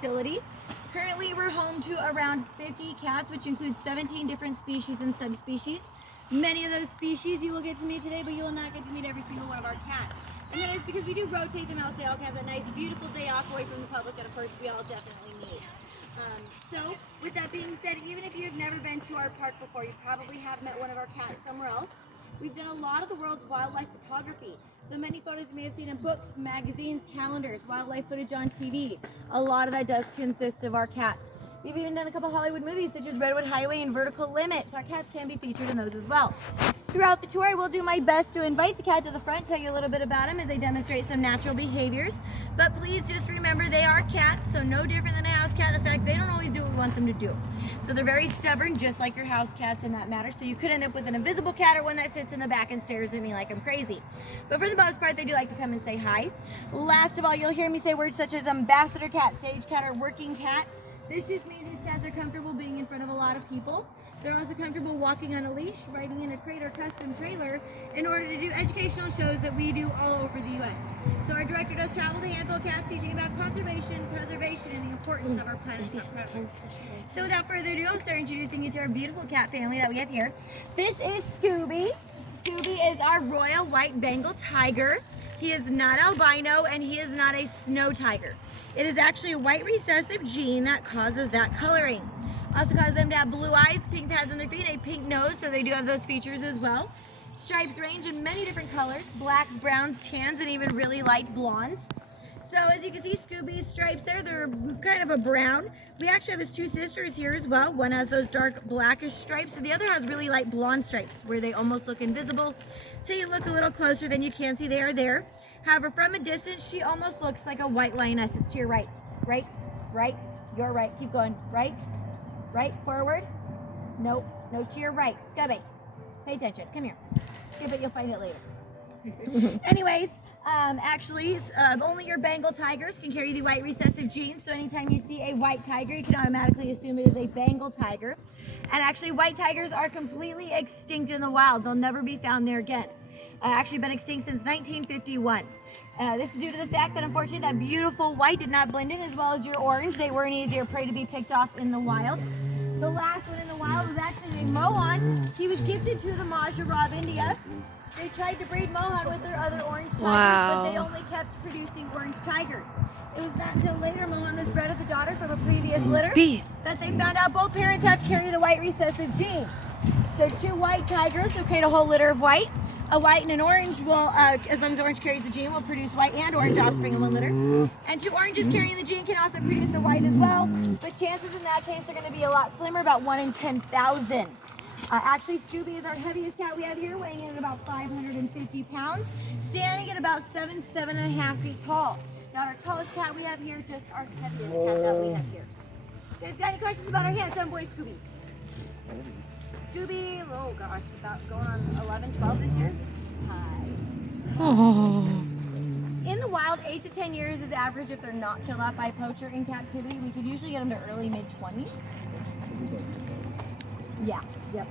facility. Currently, we're home to around 50 cats, which includes 17 different species and subspecies. Many of those species you will get to meet today, but you will not get to meet every single one of our cats. And that is because we do rotate them out so they all can have that nice, beautiful day off away from the public that, of course, we all definitely need. So, with that being said, even if you've never been to our park before, you probably have met one of our cats somewhere else. We've done a lot of the world's wildlife photography. So many photos you may have seen in books, magazines, calendars, wildlife footage on TV. A lot of that does consist of our cats. We've even done a couple Hollywood movies such as Redwood Highway and Vertical Limits. Our cats can be featured in those as well. Throughout the tour, I will do my best to invite the cat to the front, tell you a little bit about them as they demonstrate some natural behaviors. But please just remember they are cats, so no different than a house cat. The fact they don't always do what we want them to do. So they're very stubborn, just like your house cats in that matter. So you could end up with an invisible cat or one that sits in the back and stares at me like I'm crazy. But for the most part, they do like to come and say hi. Last of all, you'll hear me say words such as ambassador cat, stage cat, or working cat. This just means these cats are comfortable being in front of a lot of people. They're also comfortable walking on a leash, riding in a crate or custom trailer in order to do educational shows that we do all over the U.S. So our director does travel to a handful of cats teaching about conservation, preservation, and the importance of our planet's predators. So without further ado, I'll start introducing you to our beautiful cat family that we have here. This is Scooby. Scooby is our royal white Bengal tiger. He is not albino and he is not a snow tiger. It is actually a white recessive gene that causes that coloring. Also causes them to have blue eyes, pink pads on their feet, and a pink nose, so they do have those features as well. Stripes range in many different colors, blacks, browns, tans, and even really light blondes. So as you can see, Scooby's stripes there, they're kind of a brown. We actually have his two sisters here as well. One has those dark blackish stripes, and the other has really light blonde stripes where they almost look invisible. Till you look a little closer, then you can see they are there. However, from a distance, she almost looks like a white lioness. It's to your right, right, right, your right. Keep going, right, right, forward. No, no, to your right. Scubby, pay attention. Come here. Skip it, you'll find it later. Anyways, actually, only your Bengal tigers can carry the white recessive gene. So anytime you see a white tiger, you can automatically assume it is a Bengal tiger. And actually, white tigers are completely extinct in the wild. They'll never be found there again. Actually been extinct since 1951. This is due to the fact that unfortunately that beautiful white did not blend in as well as your orange. They were an easier prey to be picked off in the wild. The last one in the wild was actually a Mohan. He was gifted to the Maharaja of India. They tried to breed Mohan with their other orange tigers, but they only kept producing orange tigers. It was not until later Mohan was bred with a daughter from a previous litter that they found out both parents have carried the white recessive gene. So two white tigers will create a whole litter of white. A white and an orange will, as long as the orange carries the gene, will produce white and orange offspring in one litter. And two oranges carrying the gene can also produce the white as well, but chances in that case are going to be a lot slimmer, about 1 in 10,000. Actually, Scooby is our heaviest cat we have here, weighing in at about 550 pounds, standing at about 7.5 feet tall. Not our tallest cat we have here, just our heaviest cat that we have here. You guys got any questions about our handsome boy Scooby? Scooby, oh gosh, about going on 11, 12 this year. Hi. Oh. In the wild, 8 to 10 years is average if they're not killed off by a poacher in captivity. We could usually get them to early mid-20s. Yeah, yep.